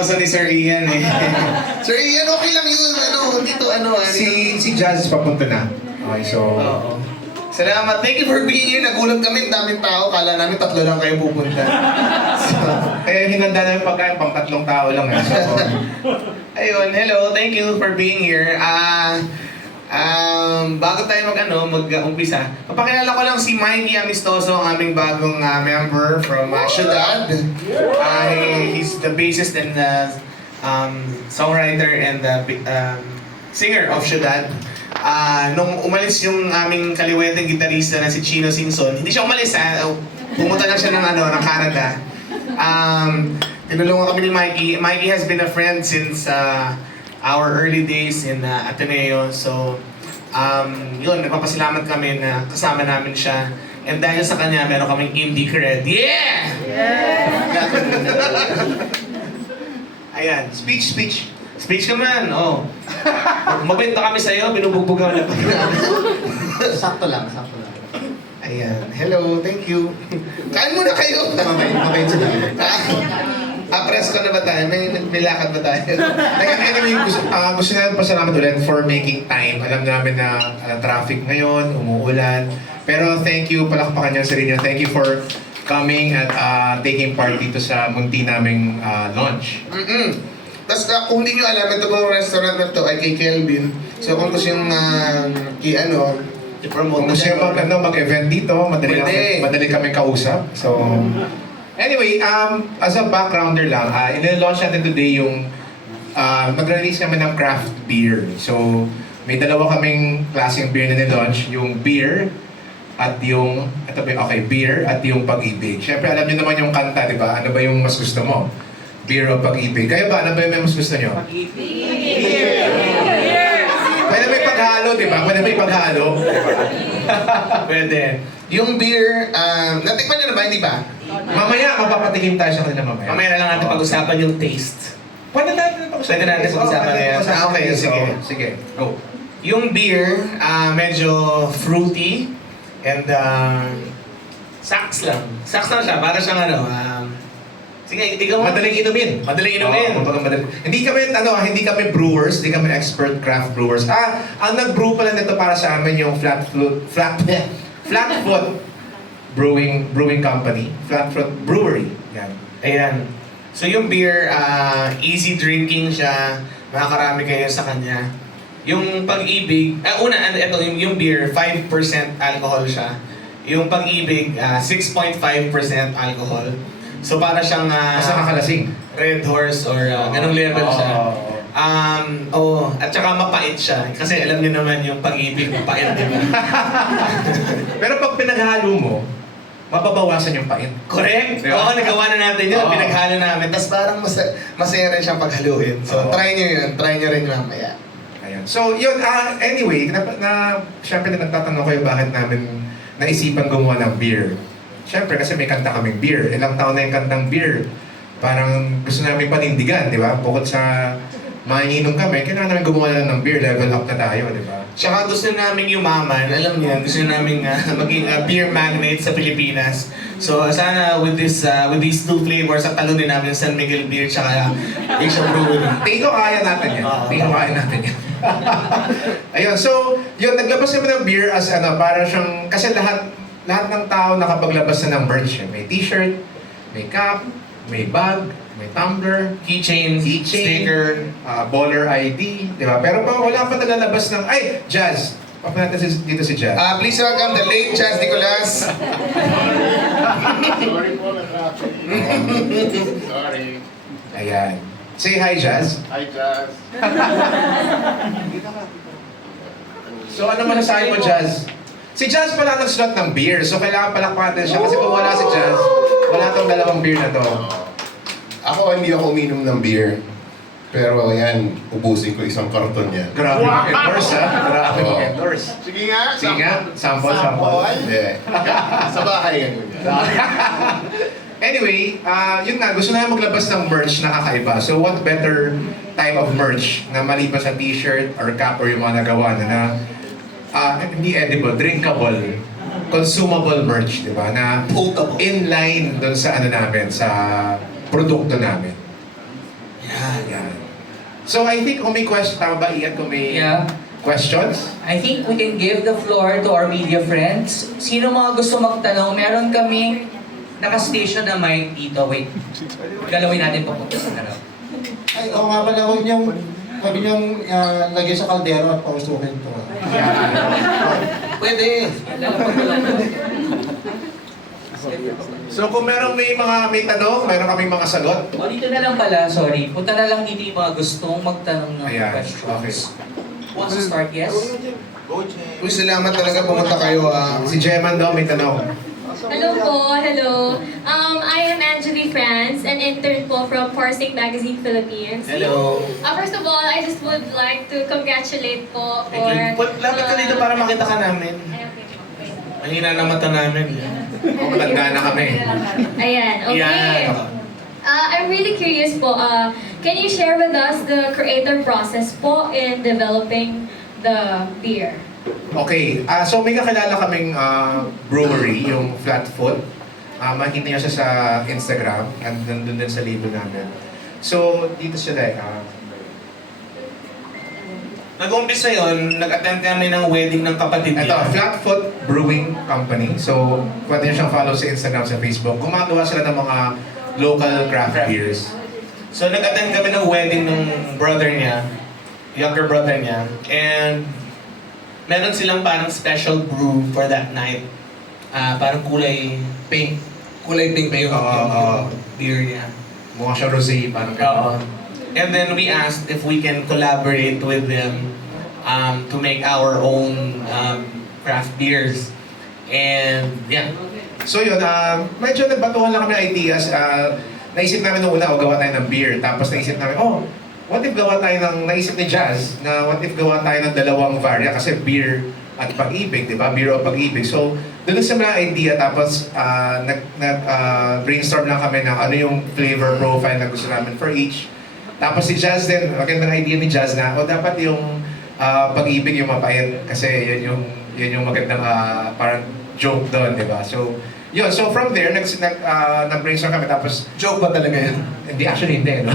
seryoso ni Sir Ian eh. Sir Ian, okay lang yun. Dito Si Jazz papunta na. Okay, so... Oo. Salamat. Thank you for being here. Nagulat kami, daming tao. Kala namin 3 lang kayo pupunta. Kaya hinanda na yung pagkain, pang 3 tao lang. So, Ayun, hello. Thank you for being here. Bago tayo mag-umpisa, papakilala ko lang si Mikey Amistoso, ang aming bagong member from Ciudad. He's the bassist and songwriter and singer of Ciudad. Nung umalis yung aming kaliweteng gitarista na si Chino Sinson, hindi siya umalis pumunta lang siya ng Canada. Tinulungan kami ni Mikey. Mikey has been a friend since our early days in Ateneo. So, yun, nagpapasalamat kami na kasama namin siya. And dahil sa kanya, meron kaming indie cred. Yeah! Ayan, speech. Speech ka man, oh. Mabenta kami sa'yo, binubugbugan na pa. Sakto lang. Ayan, hello, thank you. Kain muna kayo. Mabait sila. Presko na ba tayo? May lakad ba tayo? anyway, gusto namin pasalamat ulit for making time. Alam namin na traffic ngayon, umuulan. Pero thank you, palakpakan niyo sa sarili niyo. Thank you for coming at taking part dito sa munti naming launch. Tapos kung hindi nyo alam, ito pong restaurant na to ay kay Kelvin. So kung gusto yung i-promote Kung gusto nyo mag-event dito, madali kami kausap. So, anyway, as a backgrounder lang, in-launch natin today yung mag-release kami ng craft beer. So, may dalawa kaming klaseng beer na ni-launch, yung beer at yung, beer at yung pag-ibig. Siyempre, alam niyo naman yung kanta, di ba? Ano ba yung mas gusto mo? Beer o pag-ibig? Kayo ba? Ano ba yung mas gusto nyo? Pag-ibig. Pwede may paghalo, di ba? Pwede may paghalo. Pwede. Yung beer, natikman nyo na ba? Hindi ba? Mamaya, mapapatingin tayo sa kanila mamaya. Mamaya na lang natin pag-usapan yung taste. Pwede natin pag-usapan. Pwede natin pag-usapan ngayon. Okay, sige. Sige, go. Yung beer, medyo fruity and saks lang. Saks lang siya, para siyang sige, ikaw. Madaling inumin. Madaling inumin. Hindi kami brewers, hindi kami expert craft brewers. Ang nag-brew pala nito para sa amin yung Flatfoot Brewing Company. Flatfoot Brewery. Yan. Ayan. So yung beer, easy drinking siya. Makakarami kayo sa kanya. Yung pag-ibig, yung beer, 5% alcohol siya. Yung pag-ibig, 6.5% alcohol. So para siyang Basta nakalasing. Red Horse or ganong level siya. At saka mapait siya. Kasi alam niyo naman yung pag-ibig, mapait, di ba? Pero pag pinaghalo mo, mababawasan yung pait. Correct? Diba? Oo, nagawa na natin yun. Oo. Pinaghalo namin. Tapos parang masaya rin siyang paghaluin. So Oo. try niyo yun. Try niyo rin mamaya. Ayan. So, yun, anyway, syempre nagtatanong kayo bakit namin naisipan gumawa ng beer. Syempre, kasi may kanta kaming beer. Ilang taon na yung kantang beer. Parang gusto namin panindigan, di ba? Bukod sa manginom kami, kailangan namin gumawa lang ng beer. Level up na tayo, di ba? Tsaka gusto namin yumaman. Alam niyo, gusto namin maging beer magnate sa Pilipinas. So sana with these two flavors at talunin namin San Miguel Beer tsaka Asian Brewery. Tingin ko kaya natin yan. Tingin ko kaya natin yan. Ayun, so, yun, naglabas kami ng beer as para siyang, kasi lahat ng tao nakapaglabas na ng merch. May t-shirt, may cap, may bag, may tumbler, Keychain, sticker. baller ID, di ba? Pero wala pa nalalabas ng, Jazz! Papa natin dito si Jazz. Please welcome the late Chaz Nicolas. Sorry po, na-traffic. Sorry. Ayan. Say hi, Jazz. Hi, Jazz. So ano masasabi mo, Jazz? Si Jazz pala nag-slot ng beer, so kailangan palakpakan din siya kasi kung wala si Jazz, wala tong dalawang beer na to. Ako, hindi ako uminom ng beer. Pero yan, ubusin ko isang karton yan. Grabe mag-endorse, ha? Grabe Oo. mag-endorse. Sige nga. Sige nga, sample. Hindi. Sa bahay yan. Anyway, yun nga, gusto na maglabas ng merch na kakaiba. So what better type of merch na maliban sa t-shirt or cap or yung mga nagawa na hindi edible, drinkable, consumable merch, di ba? Na Potable. in line doon sa namin, sa produkto namin. Yan. So I think kung may question, tama ba Ian, kung may Yeah. questions? I think we can give the floor to our media friends. Sino mga gusto magtanong? Meron kaming naka-station na mic dito. Wait. Galawin natin papunta sa harap. Ay, oo nga pala, huwag niyong lagay sa kaldero at pausuhin to. Pwede. So kung meron may tanong, meron kaming mga sagot. O dito na lang pala, sorry. Punta na lang dito yung mga gustong magtanong ng Ayan, questions. Wants to start, yes? Uy, salamat talaga pumunta kayo. Si Jeman daw may tanong. Hello po, hello. I am Angeli France, an intern po from Parsing Magazine Philippines. Hello. First of all, I just would like to congratulate po for... Lapit ka dito para makita ka namin. Ay, okay po. Wait. Mahina na mata namin. Kung tanda na kami. Ayan, okay. Yan. I'm really curious po, can you share with us the creative process po in developing the beer? Okay, so may kakilala kaming brewery, yung Flatfoot. Makikita niyo siya sa Instagram at nandun din sa label namin. So, dito sila Nag-umpisa yun, nag-attend kami ng wedding ng kapatid ito, niya. Flatfoot Brewing Company. So, pwede niyo siyang follow sa Instagram, sa Facebook. Gumagawa sila ng mga local craft beers. So nag-attend kami ng wedding ng brother niya, younger brother niya, and meron silang parang special brew for that night. Parang kulay pink. Kulay pink ba yung, yung beer niya? Mukha siya rosé, parang Oo. And then we asked if we can collaborate with them to make our own craft beers. And yeah. So yun, medyo nagbatuhan lang kami ng ideas. Naisip namin nung una, gawa tayo ng beer. Tapos naisip namin, what if gawa tayo ng, naisip ni Jazz, na what if gawa tayo ng dalawang varya, kasi beer at pag-ibig, di ba? Beer o pag-ibig. So, doon sa mga idea, tapos brainstorm lang kami ng ano yung flavor profile na gusto namin for each. Tapos si Jazz din, magandang idea ni Jazz na, dapat yung pag-ibig yung mapait, kasi yun yung magandang parang joke doon, di ba? So, yun. So from there, nag-brainstorm kami, tapos Joke ba talaga yan? hindi, no?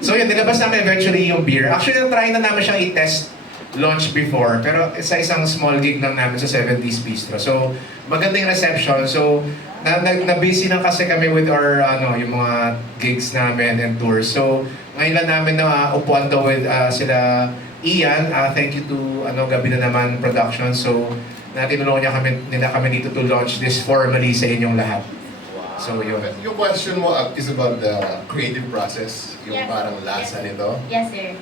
So yun, nilabas namin eventually yung beer. Actually, na-try na namin siyang i-test launch before, pero sa isang small gig lang namin sa 70s Bistro. So, magandang reception. So, na-busy na kasi kami with our, yung mga gigs namin and tours. So, ngayon lang namin na upuan to with sila Ian. Thank you to Gabi na naman production. So, tinulungan nila kami dito to launch this formally sa inyong lahat. So, yun. Yung question mo is about the creative process, yung Yes. parang lasa nito. Yes, sir.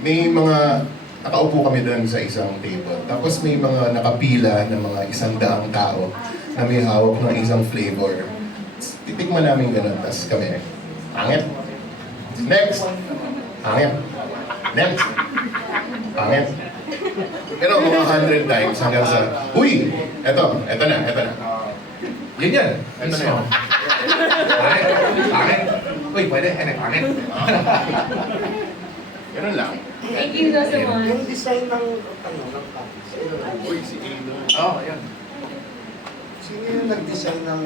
May mga, nakaupo kami doon sa isang table. Tapos may mga nakapila na mga 100 tao na may hawak ng isang flavor. Titikman namin ganun, tapos kami, pangit. Next! Pangit. Next! Pangit. Pero mga 100 times hanggang sa, uy! Eto na. Yun yan. Ito na yun. Pangit. Uy, pwede. Pangit. Ganun lang. Thank you so much. Yung design ng pants. Uy, si Ino. Yun. Sino yung nag-design ng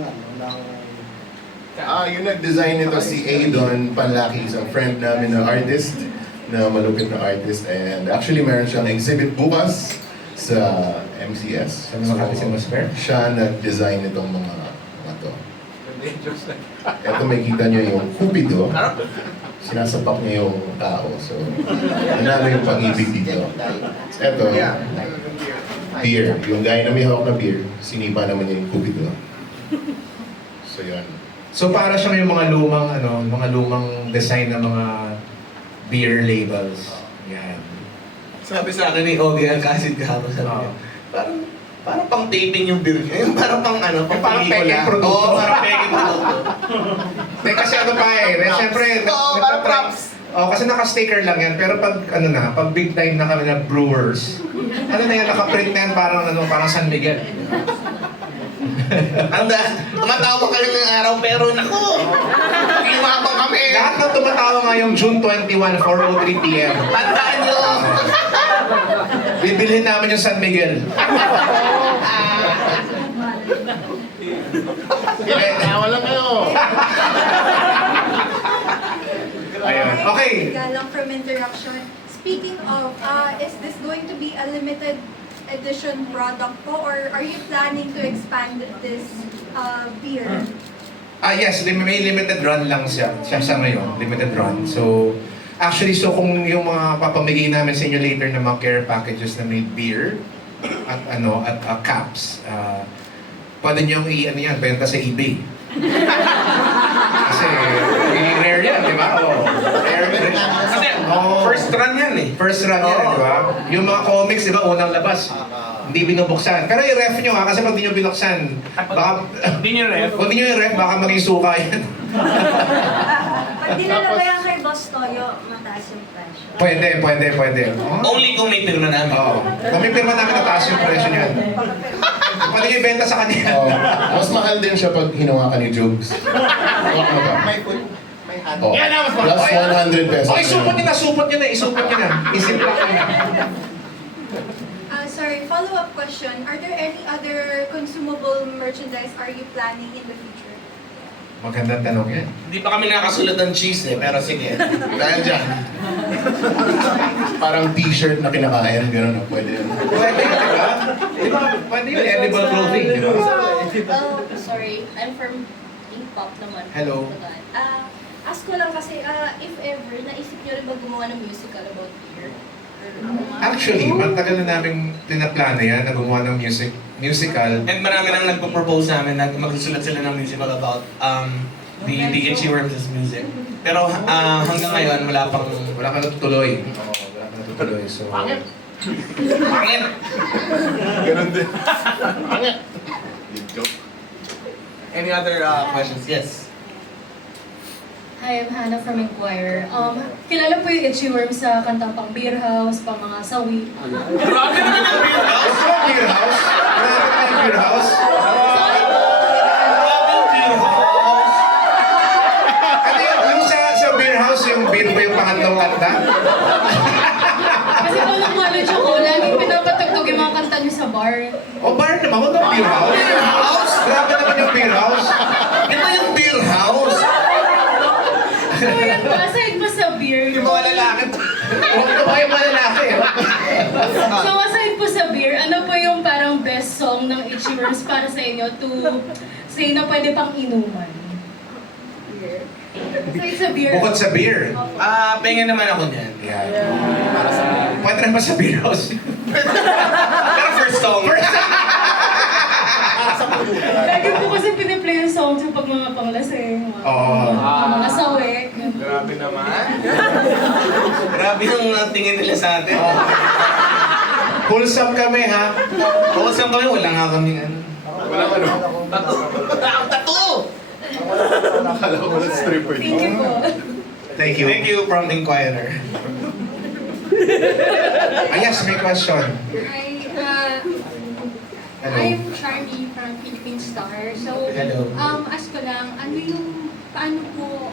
Yung nag-design nito si Aidon Panlaki, isang friend namin na artist, na malupit na artist. And actually, meron siyang exhibit bukas sa MCS. Sa Makati Cinema Square? Siya nag-design itong mga to. Ito may kita niyo yung Cupido. Sinasapak niya yung tao. So, nanalo yung pag-ibig dito. Ito, beer. Yung guy na may hawak na beer, sinipa naman niya yung Cupido. So, yun. So para siyang yung mga lumang design ng mga beer labels. Yan. Sabi sa akin ni Ogie Alcacid kahapon, sabi niya, parang pang taping yung beer niya. Yung parang pang Parang pelikula. peking produkto. Oo, parang peking produkto. Kasi siyempre, Parang props. kasi naka-sticker lang yan, pero pag big time na kami na brewers, naka-print na yan parang San Miguel. Tumatawa ka ng araw, pero naku! Iwapang kami! Lahat ng tumatawa ngayong June 21, 4:03 p.m. Tandaan nyo! Bibilhin namin yung San Miguel. Tawa lang kayo! Ayun. Okay. Galang from Interaction. Speaking of, is this going to be a limited edition product po or are you planning to expand this beer? Yes, may limited run lang siya sa ngayon, limited run. So, actually, so kung yung mga papamigay namin sa inyo later na mga care packages na may beer at caps, pwede nyo benta sa eBay. Kasi, rare yan, di ba? Rare. Kasi first run yan eh. First run yan, di ba? Yung mga comics, di ba, unang labas. Hindi binubuksan. Pero i-ref nyo ha, kasi pag di nyo binuksan, baka... Hindi nyo ref. Kung di nyo i-ref, baka maging suka yan. Pag dinalabayan kay Boss Toyo, mataas yung presyo. Pwede. Only kung may pirma namin. Oo. Kung may pirma namin, nataas yung presyo niyan. Pwede nyo ibenta sa kanya. Oh, mas mahal din siya pag hinawakan ni Jokes. Hawak mo ba? May hand. Oh, Yan na, mas plus 100 pesos. Okay, isupot nyo na. Isip lang kayo na. Sorry, follow-up question. Are there any other consumable merchandise are you planning in the future? Magandang tanong yan. Hindi pa kami nakasulat ng cheese eh, pero sige. Dahil dyan. Parang t-shirt na kinakain, gano'n, pwede yun. Pwede yun, di ba? Di ba? Pwede yun, edible clothing, di ba? Oh, sorry. I'm from Inkpop naman. Hello. Ask ko lang kasi, if ever, naisip niyo rin ba gumawa ng musical about beer? Actually, matagal na namin pinaplano yan na gumawa ng musical. And marami nang nagpo-propose sa amin na magsusulat sila ng musical about the Itchy Worms' music. Pero hanggang ngayon, wala pa natutuloy. Wala pa natutuloy. So, Pangit! Ganon din. Any other questions? Yes. Hi, I'm Hannah from Inquirer. Kilala po yung Itchy Worm sa kanta pang Beer House, pang mga sawi. Grabe naman ang beer house! Gusto mo beer house? Grabe ka yung beer house? Grabe yung beer house! Ano yung sa beer house, yung beer ba yung pangatlong kanta? Kasi po nung college ako, laging pinapatugtog yung mga kanta niyo sa bar. O bar naman, huwag ng beer house. Beer house? Grabe naman yung beer house. Di ba yung beer house? So yun po, aside po sa beer, Yung mga lalaki. Huwag ko kayo malalaki. so aside po sa beer, ano po yung parang best song ng Itchy Worms para sa inyo to say na pwede pang inuman? Aside sa beer. Bukod sa beer. Pengen naman ako niyan. Yan. Pwede naman sa beer house. Pero first song. Lagi po kasi piniplay yung song sa pag mga panglasing, Oo. mga sawi. Grabe naman. Grabe yung tingin nila sa atin. Wholesome kami ha. Kausap kami, wala nga kami ano. Walang ano. Tattoo! Akala ko walang stripper. Thank you po. Thank you. Thank you from Inquirer. Yes, may question. Hi, Hello. I'm Charlie from Philippine Star. So, Hello. ask ko lang, ano yung, paano po,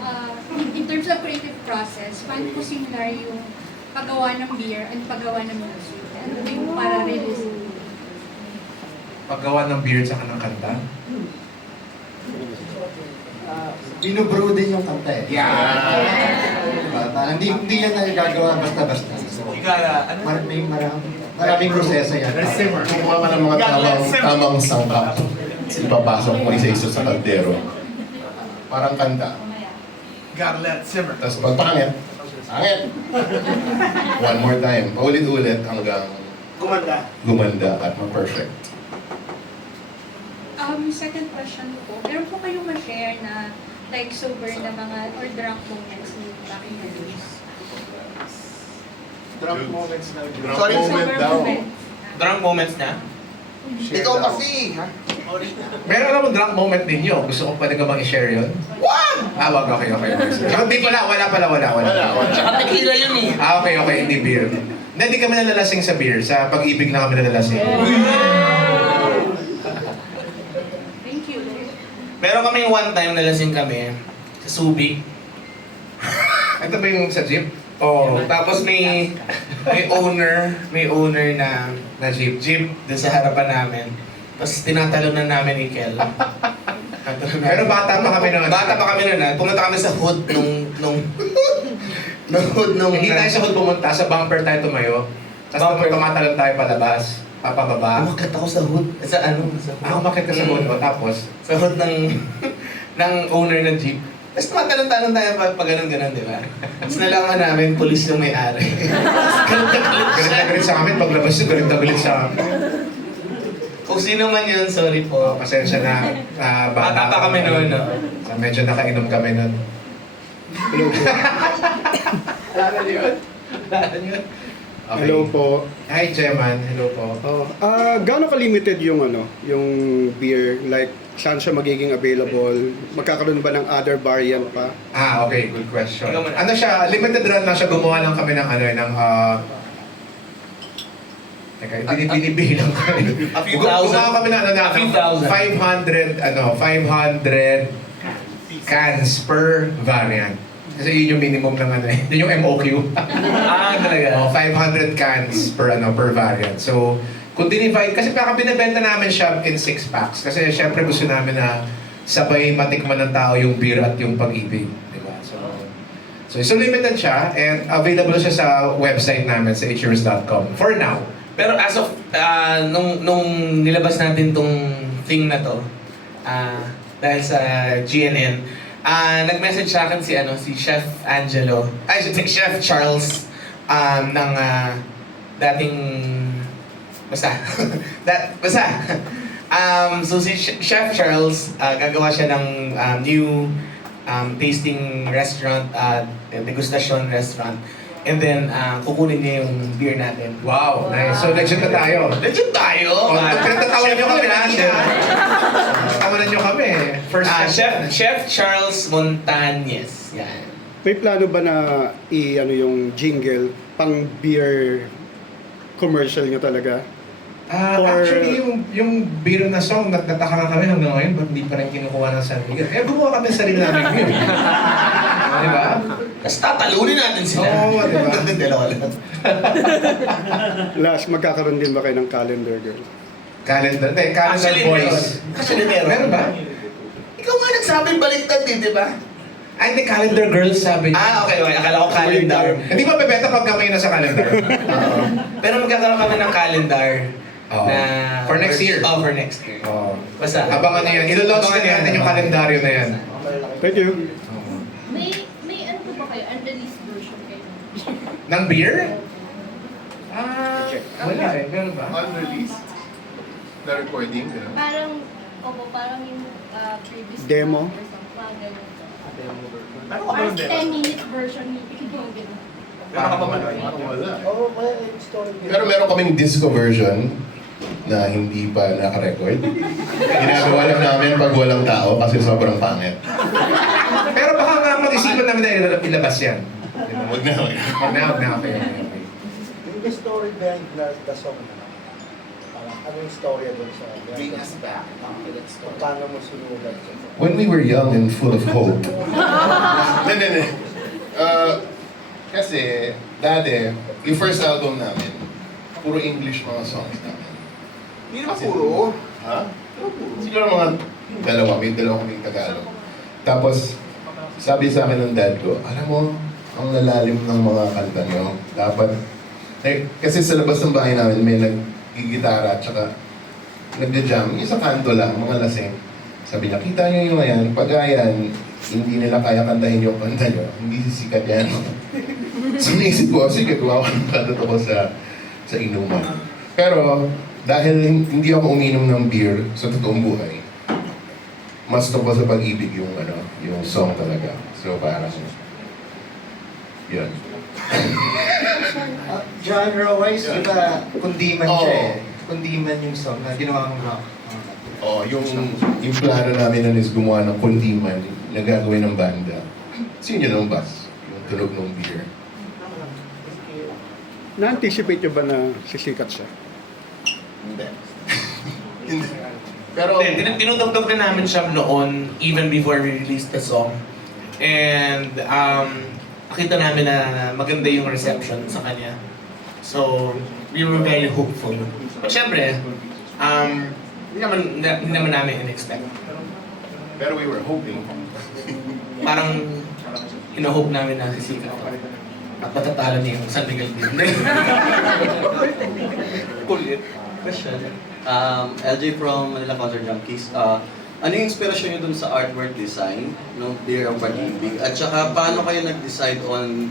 in terms of creative process, paano po similar yung paggawa ng beer and paggawa ng music? Ano yung para-release? Paggawa ng beer tsaka ng kanta. Binubrew din yung kanta eh. Diba? Parang hindi yan nagagawa basta-basta. So, Igala, ano? maraming proseso yan. Kumuha ka ng mga tamang sangkap. Ipapasok mo isa-isa sa kaldero. Parang kanta. Garlet Simmer. Tapos pag pangit. One more time. Paulit-ulit hanggang gumanda at ma-perfect. Second question po, meron po kayong ma-share na like sober na mga or drunk moments ni back in the days? Drunk moments na. Sorry, moment Sober daw. moments. Drunk moments na? Ikaw kasi, ha? Meron alam mo drunk moment din yun. Gusto ko pwede ka bang i-share yun? What? Wag. Okay. Hindi pala, wala. Tsaka tequila yun eh. Okay, hindi beer. Hindi kami nalalasing sa beer. Sa pag-ibig na kami nalalasing. Thank you. Meron kaming one time nalasing kami sa Subic. Ito ba yung sa jeep? Oh, tapos may owner na jeep doon sa harapan namin. Tapos tinatalunan namin ni Kel. Pero bata pa kami noon. Bata pa kami noon. Pumunta kami sa hood nung ng hood nung... Hindi tayo sa hood pumunta, sa bumper tayo tumayo. Tapos Bumper. tumatalon tayo palabas, papababa. Umakit ako sa hood. Sa ano? Sa hood. Umakit ka sa hood mo, tapos Sa hood ng... ng owner ng jeep. Tapos tumatalon-talon tayo pa ganun-ganun, di ba? Tapos nalaman namin, pulis yung may-ari. galit na galit sa amin, paglabas yun, galit na galit sa amin. Kung sino man yun, sorry po. Pasensya na. Bata pa kami noon, no? Medyo nakainom kami noon. Alala niyo yun? Alala niyo yun? Okay. Hello po. Hi, Jeman. Hello po. Gaano ka-limited yung yung beer? Like, saan siya magiging available? Magkakaroon ba ng other variant pa? Okay. Good question. Ikaw muna. Ano siya, limited run lang siya. Gumawa lang kami ng teka, binibilang ko. A few thousand. Gumawa kami ng A few thousand. 500 cans per variant. Kasi yun yung minimum ng yun yung MOQ. Talaga. 500 cans per variant. So, kung dinivide, kasi baka binibenta namin siya in 6 packs. Kasi syempre gusto namin na sabay matikman ng tao yung beer at yung pag-ibig. Diba? So limited siya and available siya sa website namin sa hers.com for now. Pero as of, nung nilabas natin tong thing na to, dahil sa GNN, nag-message sa akin si Chef Angelo, si Chef Charles, ng dating, basta. So si Chef Charles, gagawa siya ng new tasting restaurant, degustation restaurant. And then, kukunin niya yung beer natin. Wow, nice. So legit na tayo. Legit tayo! Pinagtatawanan nyo kami na. Chef. Tawanan nyo kami. First Chef Charles Montañez. Yan. May plano ba na yung jingle pang beer commercial nyo talaga? Or- Actually, yung beer na song, nagtataka kami hanggang ngayon, ba't hindi pa rin kinukuha ng San Miguel? Kaya gumawa kami ng sarili namin beer. Diba? Tapos tatalunin natin sila. Oo, diba? Dalawa lang. Last, magkakaroon din ba kayo ng calendar girl? Calendar Actually, boys. Actually, meron. Meron ba? Ikaw nga nagsabing baliktad din, di ba? Ay, hindi, calendar girls sabi niya. Okay. Akala ko calendar. Hindi ba bebenta pag kami nasa calendar? Pero magkakaroon kami ng calendar. Oo. For next year. For next year. Oo. Basta. Abangan niyo yan. Ilo-launch Abangan na natin yung kalendaryo na yan. Thank you. May ano po ba kayo? Unreleased version kayo? Ng beer? Wala eh. Meron ba? Unreleased na recording, you know? Parang yung previous Demo? or something, mga ganun. Parang 10-minute version yung ganun. Wala. Pero meron kaming disco version na hindi pa naka-record. Ginagawa lang namin pag walang tao kasi sobrang pangit. Pero baka nga mag-isipan namin na ilabas yan. Huwag na. Huwag na. Okay. Yung story behind the song na, parang ano yung story doon sa Bring Us Back? Paano mo sunugan siya? When we were young and full of hope. Hindi. Kasi, dati, yung first album namin, puro English mga songs namin. Hindi naman puro. Ha? Siguro mga dalawa kaming Tagalog. Tapos, sabi sa akin ng dad ko, alam mo, ang lalalim ng mga kanta nyo. Dapat, kasi sa labas ng bahay namin, may nag-gitara at saka nagja-jam. Yung sa kanto lang, mga lasing. Sabi niya, kita nyo yung yan, pag yan, hindi nila kaya kantahin yung kanta nyo, hindi sisikat yan. So naisip ko, sige, gumawa ng kanta ko sa inuman. Pero, dahil hindi ako uminom ng beer sa totoong buhay, mas tungkol sa pag-ibig yung song talaga. So parang, yun. Genre-wise, di ba, kundiman siya eh. Kundiman yung song na ginawa mong rock. Yung plano namin nun is gumawa ng kundiman na gagawin ng banda. Kasi yun yung bass, yung tunog ng beer. Na-anticipate nyo ba na sisikat siya? Hindi. Pero, Tinutugtog na namin siya noon, even before we released the song. And, nakita namin na maganda yung reception sa kanya. So, we were very hopeful. But syempre, hindi naman namin in-expect. pero we were hoping. Parang, ino-hope namin na sisikat. At matatalo niya yung San Miguel din. Kulit. Question. LJ from Manila Counter Junkies. Ano yung inspirasyon nyo dun sa artwork design ng Beer of Pag-ibig? At saka paano kayo nag-decide on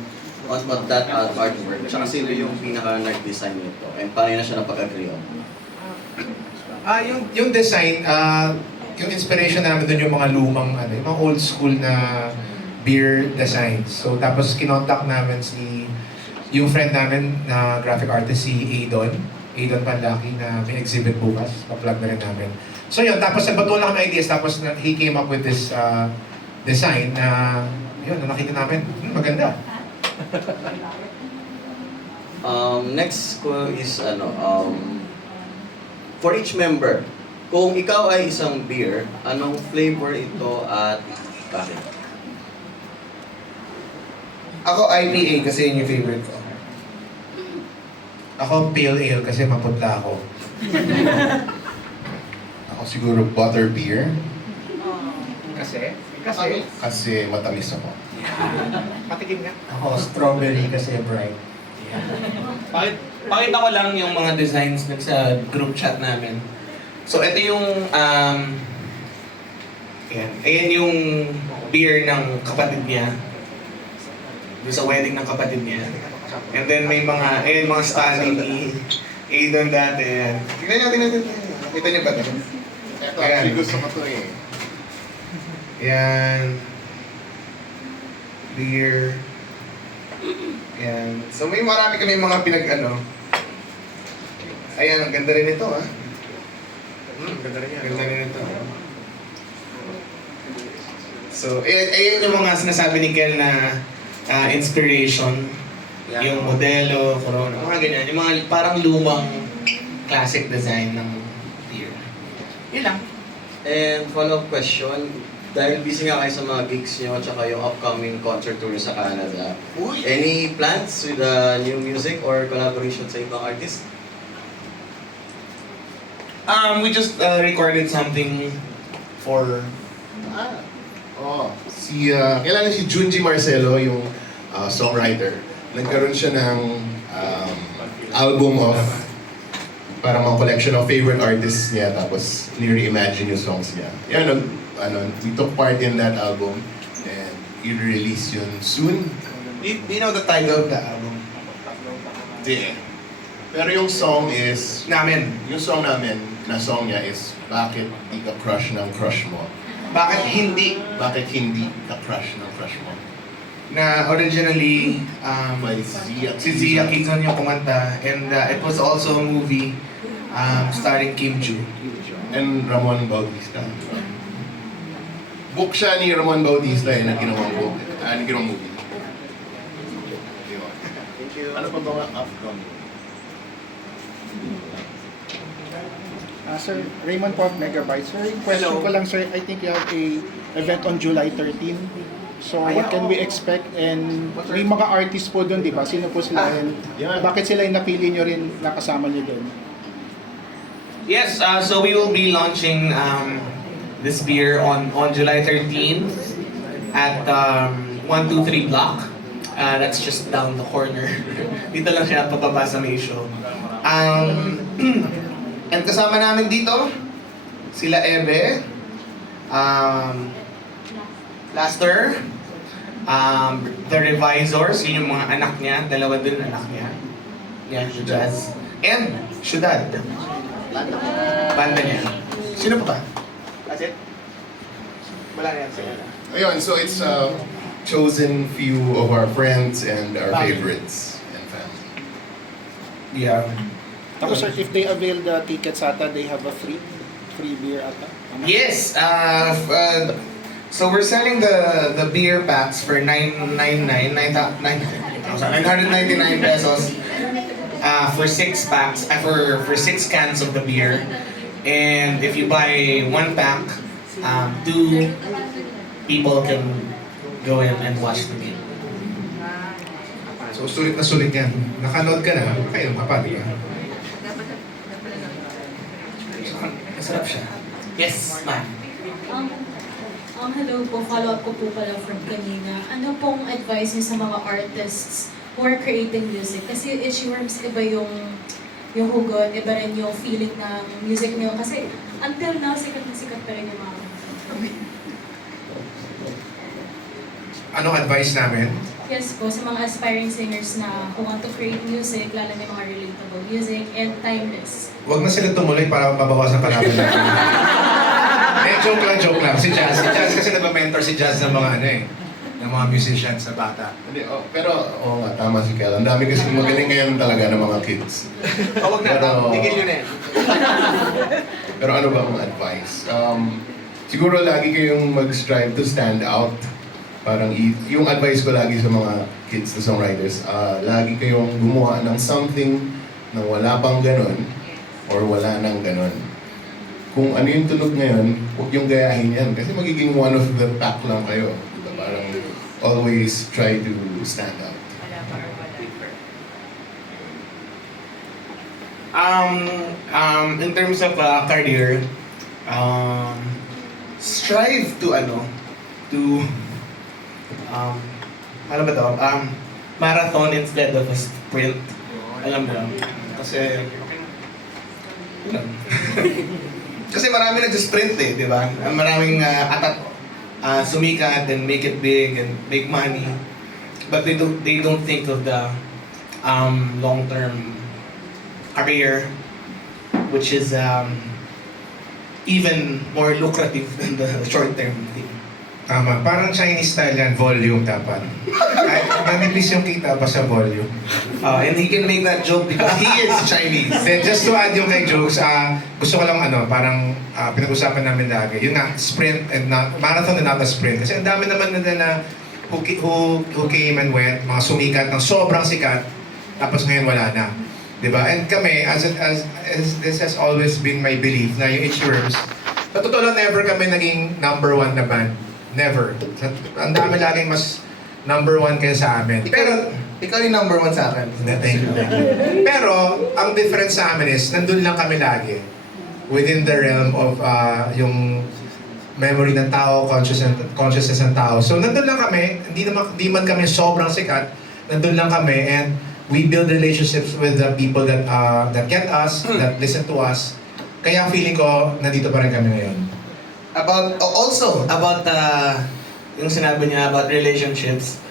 that artwork? Tsaka sino yung pinaka nag-design nito? And paano na siya napag-agree on? Yung design, yung inspiration namin doon yung mga lumang, yung mga old school na beer designs. So tapos kinontak namin yung friend namin na graphic artist, si Aidon Pandaki, na may exhibit bukas. Pa-plug na rin namin. So yun, tapos nagbato lang kami ideas, tapos he came up with this design na yun, na nakita namin, maganda. Next ko is for each member, kung ikaw ay isang beer, anong flavor ito at bakit? Ako IPA kasi yun yung favorite ko. Ako pale ale kasi maputla ako. Ako siguro butterbeer Kasi? kasi matamis ako. Patikim nga. Ako, strawberry kasi bright. Pakita ko lang yung mga designs sa group chat namin. So ito yung ayan yung beer ng kapatid niya. Doon sa wedding ng kapatid niya. And then may mga standing ni Aidon dati. Ayan. Tingnan nyo. Nakita niyo ba ito? Ito, actually gusto ko to eh. Ayan. Beer. Ayan. So may marami kami mga Ayan, ang ganda rin ito, ha? Ganda rin yan. Ganda rin ito. So, ayan yung mga sinasabi ni Kel na inspiration. Yung modelo, corona, mga ganyan. Yung mga parang lumang classic design ng beer. Yun lang. And follow-up question, dahil busy nga kayo sa mga gigs nyo at saka yung upcoming concert tour sa Canada, any plans with new music or collaboration sa ibang artist? We just recorded something for... Kailangan si Junji Marcelo, yung songwriter. Nagkaroon siya ng album of para mga collection of favorite artists niya, tapos ni-reimagine yung songs niya. Yan, we took part in that album and i-release yun soon. Do you know the title of the album? Hindi. Pero yung song is, Namin. yung song namin, na song niya is Bakit Di Ka Crush ng Crush Mo? Bakit hindi? Bakit Hindi Ka Crush ng Crush Mo? Na originally, By Zia si Zia Kizon yung kumanta, and it was also a movie starring Kim Chu. and Ramon Bautista. Book siya ni Ramon Bautista na ginawang book. Ginawang movie. Thank you. Ano pa mga upcoming? Sir, Raymond po of Megabytes. Sir, question ko lang, sir, I think you have a event on July 13. So, what can we expect? And may mga artists po doon, di ba? Sino po sila? And bakit sila yung napili nyo rin nakasama nyo doon? Yes, so we will be launching this beer on July 13th at 123 Block. That's just down the corner. Dito lang siya pababa sa may show. And kasama namin dito, sila Ebe, Laster, The Revisors, yun yung mga anak niya, dalawa dun anak niya. Yan, Jazz. And Syudad. Banda niya. Sino pa ba? That's it? Wala na yan sila. Ayun, so it's chosen few of our friends and our favorites and family. Yeah. Tapos, sir, if they avail the tickets ata, they have a free beer ata? Yes, so we're selling the beer packs for 999 pesos for 6 packs, for 6 cans of the beer. And if you buy 1 pack, 2 people can go in and watch the game. So sulit na sulit yan. Nakanood ka na, kailan ka pa, di ba? Masarap siya. Yes, ma'am. Hello po, follow-up ko po pala from kanina. Ano pong advice niyo sa mga artists who are creating music. Kasi Itchy Worms, iba yung hugot, iba rin yung feeling ng music niyo. Kasi until now, sikat na sikat pa rin yung mga Anong advice namin? Yes po, sa mga aspiring singers na who want to create music, lalo na yung mga relatable music and timeless. Huwag na sila tumuloy para mabawasan pa namin. Joke lang. Si Jazz kasi nag-mentor si Jazz ng mga ng mga musicians na bata. Hindi, pero oo nga, tama si Kel. Ang dami kasi magaling ngayon talaga ng mga kids. Huwag na, tigil yun eh. Pero ano ba ang advice? Siguro lagi kayong mag-strive to stand out. Parang yung advice ko lagi sa mga kids na songwriters, lagi kayong gumawa ng something na wala pang ganon or wala nang ganon. Kung ano yung tunog ngayon, huwag yung gayahin yan kasi magiging one of the pack lang kayo. Diba? Parang always try to stand out. In terms of career, strive to ano ba to? Marathon instead of a sprint. Alam mo yun? Kasi kasi marami nag-sprint eh, di ba? Maraming sumikat and make it big and make money. But they don't think of the long-term career, which is even more lucrative than the short-term thing. Tama. Parang Chinese style yan, volume dapat. Kahit nanipis yung kita pa sa volume. And he can make that joke because he is Chinese. Then just to add yung kay jokes, gusto ko lang parang pinag-usapan namin lagi. Yun nga, sprint and not, marathon and not a sprint. Kasi ang dami naman na who came and went, mga sumikat ng sobrang sikat, tapos ngayon wala na. Diba? And kami, as this has always been my belief na yung Itchy Worms, sa totoo lang, never kami naging number one na band. Never. Ang dami laging mas number one kaya sa amin. Pero, Ikaw yung number one sa akin. thank you. Pero, ang difference sa amin is, nandun lang kami lagi. Within the realm of yung memory ng tao, consciousness ng tao. So, nandun lang kami. Hindi man kami sobrang sikat. Nandun lang kami and we build relationships with the people that get us, that listen to us. Kaya feeling ko, nandito pa rin kami ngayon. About yung sinabi niya about relationships,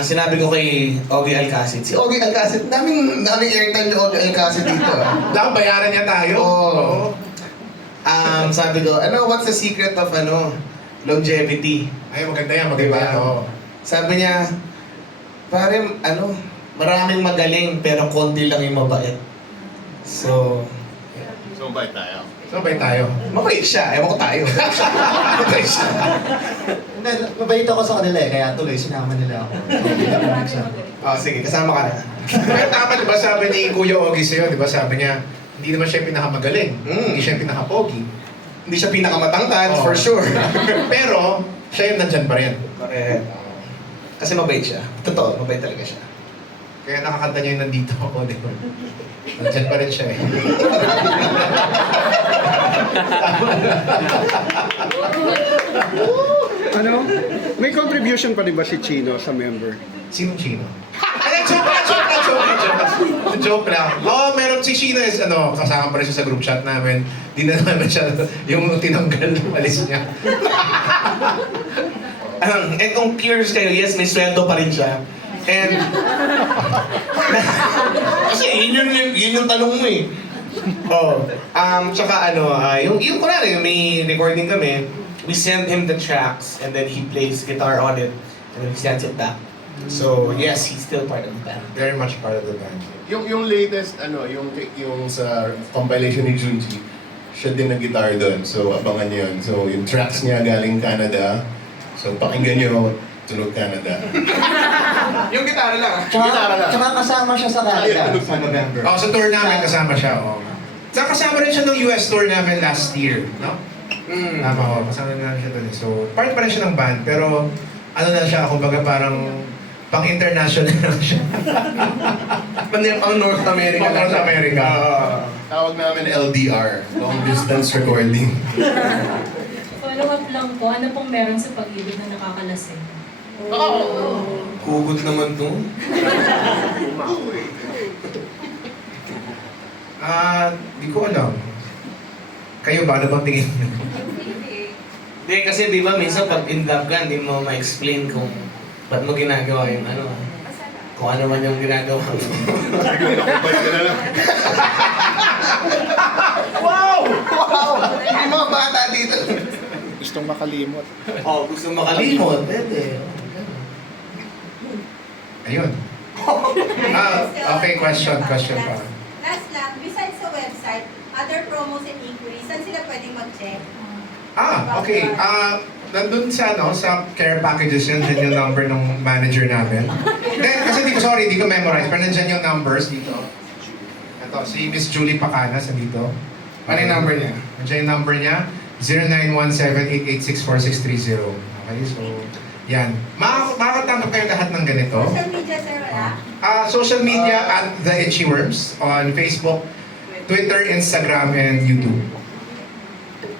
sinabi ko kay Ogie Alcacid. Si Ogie Alcacid, daming airtime ni Ogie Alcacid dito. Dapat bayaran niya tayo. Oo. Sabi ko, what's the secret of longevity? Ay, maganda yan, maganda yan. Oo. Sabi niya, pare, maraming magaling pero konti lang yung mabait. So Sabay tayo. mabait siya, ewan ko tayo. Mabait siya. Mabait ako sa kanila kaya tuloy sinama nila ako. Sige, kasama ka na. Pero tama, di ba sabi ni Kuya Ogie sa'yo, di ba sabi niya, hindi naman siya pinakamagaling. Hindi siya pinaka-pogi. Hindi siya pinakamatangkad, for sure. Pero, siya yung nandyan pa rin. Correct. Kasi mabait siya. Totoo, mabait talaga siya. Kaya nakakanta niya yung nandito ako, di ba? Nandyan pa rin siya eh. May contribution pa rin ba si Chino sa member? Sinong Chino? Ay, joke lang. Oo, meron si Chino is kasama pa rin siya sa group chat namin. Di na naman siya yung tinanggal ng alis niya. And kung curious kayo, yes, may sweldo pa rin siya. And kasi yun yung tanong mo eh. Tsaka yung kunwari, may recording kami, we send him the tracks and then he plays guitar on it and then he sends it back. So yes, he's still part of the band. Very much part of the band. Yung latest, yung sa compilation ni Junji, siya din nag-guitar doon. So, abangan niyo yun. So, yung tracks niya galing Canada. So, pakinggan niyo, tunog Canada. Yung gitara lang. Tsaka kasama siya sa Canada sa November. Sa tour namin kasama siya. Kasama rin siya ng US tour namin last year. No? Tama ko, kasama namin siya doon. So, part pa rin siya ng band. Pero, na siya, kumbaga parang pang-international lang siya. Pang North America lang. North America. Tawag namin LDR, Long Distance Recording. Follow up lang po, ano pong meron sa pag-ibig na nakakalasing? Hugot naman to. Di ko alam. Kayo ba? Ano bang tingin niyo? Hindi, kasi di ba minsan pag in love ka, hindi mo ma-explain kung ba't mo ginagawa yung ano. Kung ano man yung ginagawa mo. Wow! Yung mga bata dito. Gustong makalimot. Oh, gusto makalimot. Pwede. Ayun. Okay, question pa. Last lang, besides sa website, other promos and inquiries, saan sila pwedeng mag-check? Okay. Nandun sa care packages yan, dyan yung number ng manager namin. Then, kasi di ko memorize, pero nandyan yung numbers dito. Ito, si Miss Julie Pacanas, nandito. Ano yung number niya? Nandiyan yung number niya, 0917-886-4630. Okay, so, yan. Makakatanggap kayo lahat ng ganito. Social media, sir, wala? Social media at The Itchy Worms on Facebook, Twitter, Instagram, and YouTube.